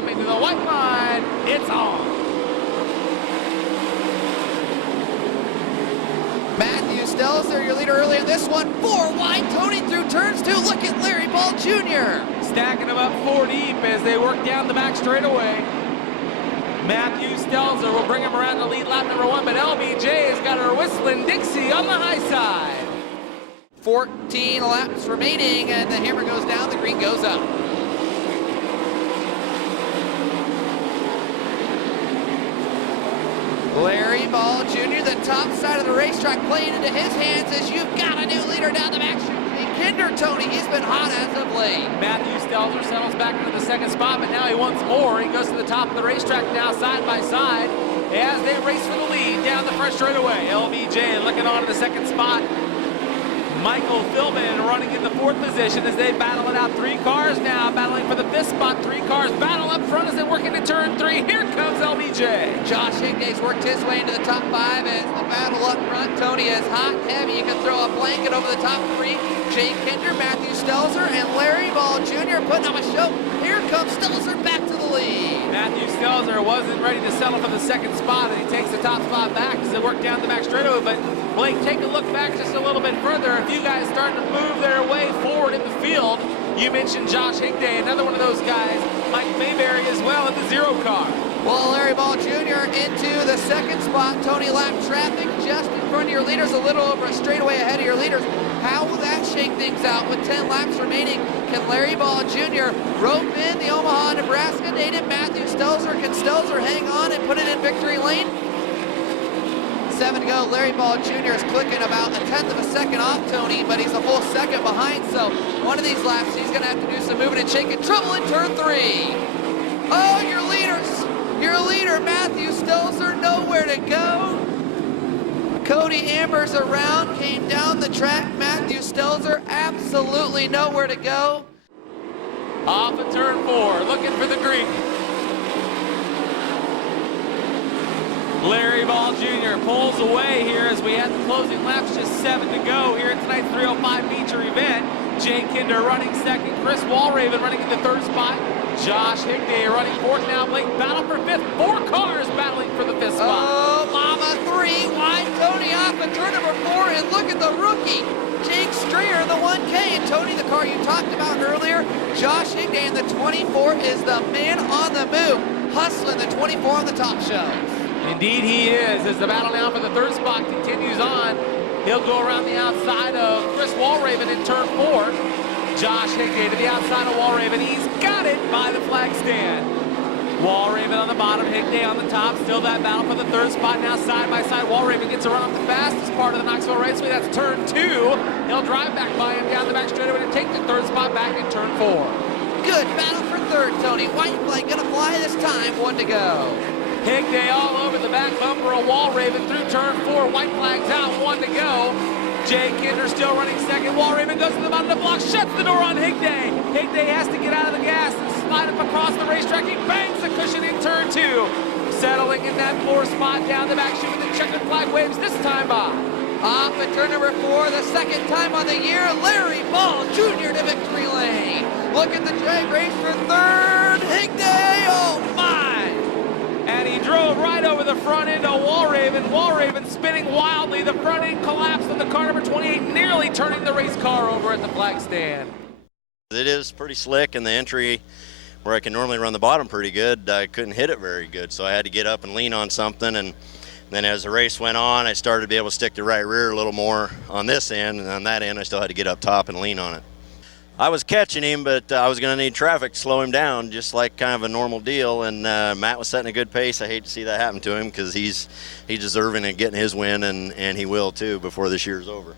coming to the white line. It's on. Matthew Stelzer, your leader early in this one. 4 wide, Tony through turns 2. Look at Larry Ball Jr. Stacking them up 4 deep as they work down the back straightaway. Matthew Stelzer will bring him around to lead lap number 1, but LBJ has got her whistling Dixie on the high side. 14 laps remaining, and the hammer goes down, the green goes up. Larry Ball Jr., the top side of the racetrack, playing into his hands as you've got a new leader down the back street. Kinder, Tony, he's been hot as of late. Matthew Stelzer settles back into the second spot, but now he wants more. He goes to the top of the racetrack now, side by side, as they race for the lead down the front straightaway. LBJ looking on to the second spot. Michael Philbin running in the 4th position as they battle it out. 3 cars now battling for the 5th spot. 3 cars battle up front as they work into turn 3. Here comes LBJ. Josh Hignay's worked his way into the top 5 as the battle up front. Tony is hot, heavy. You can throw a blanket over the top 3. Jake Kinder, Matthew Stelzer, and Larry Ball Jr. putting up a show. Here comes Stelzer back to the lead. Matthew Stelzer wasn't ready to settle for the second spot, and he takes the top spot back as they work down the back straightaway. But Blake, take a look back just a little bit further. A few guys starting to move their way forward in the field. You mentioned Josh Hignay, another one of those guys. Mike Mayberry as well in the 0 car. Well, Larry Ball Jr. into the second spot. Tony lap traffic just in front of your leaders, a little over a straightaway ahead of your leaders. How will that shake things out with 10 laps remaining? Can Larry Ball Jr. rope in the Omaha, Nebraska native Matthew Stelzer? Can Stelzer hang on and put it in victory lane? 7 to go. Larry Ball Jr. is clicking about a 1/10 of a second off Tony, but he's a full second behind, so one of these laps he's going to have to do some moving and shaking. Trouble in turn 3. Oh, your leader, Matthew Stelzer, nowhere to go. Cody Ambers around, came down the track. Matthew Stelzer, absolutely nowhere to go. Off of turn 4, looking for the Greek. Larry Ball Jr. pulls away here as we have the closing laps, just 7 to go here at tonight's 305 feature event. Jay Kinder running second, Chris Walraven running in the 3rd spot. Josh Hignay running 4th now. Blake battle for 5th. 4 cars battling for the 5th spot. Oh, mama, 3 wide. Tony off of turn number 4, and look at the rookie, Jake Strayer, the 1K. And Tony, the car you talked about earlier, Josh Hignay in the 24 is the man on the move, hustling the 24 on the top shelf. Indeed he is, as the battle now for the 3rd spot continues on. He'll go around the outside of Chris Walraven in turn 4. Josh Hignay to the outside of Walraven. He's got it by the flag stand. Walraven on the bottom, Hignay on the top. Still that battle for the 3rd spot now side by side. Walraven gets a run off the fastest part of the Knoxville Raceway. That's turn 2. He'll drive back by him down the back straightaway to take the 3rd spot back in turn 4. Good battle for 3rd, Tony. White flag gonna fly this time. 1 to go. Hignay all over the back bumper of Walraven through turn 4. White flag's out, 1 to go. Jay Kinder still running second. Walraven goes to the bottom of the block, shuts the door on Hignay. Hignay has to get out of the gas and slide up across the racetrack. He bangs the cushion in turn 2. Settling in that 4th spot down the back chute with the checkered flag waves this time by. Off at turn number 4, the 2nd time on the year, Larry Ball Jr. to victory lane. Look at the drag race for 3rd. Hignay, oh my! And he drove right over the front end of Walraven. Walraven spinning wildly. The front end collapsed on the car number 28, nearly turning the race car over at the flag stand. It is pretty slick, and the entry where I can normally run the bottom pretty good, I couldn't hit it very good, so I had to get up and lean on something. And then as the race went on, I started to be able to stick the right rear a little more on this end, and on that end I still had to get up top and lean on it. I was catching him, but I was going to need traffic to slow him down, just like kind of a normal deal. And Matt was setting a good pace. I hate to see that happen to him because he's deserving of getting his win, and he will too before this year's over.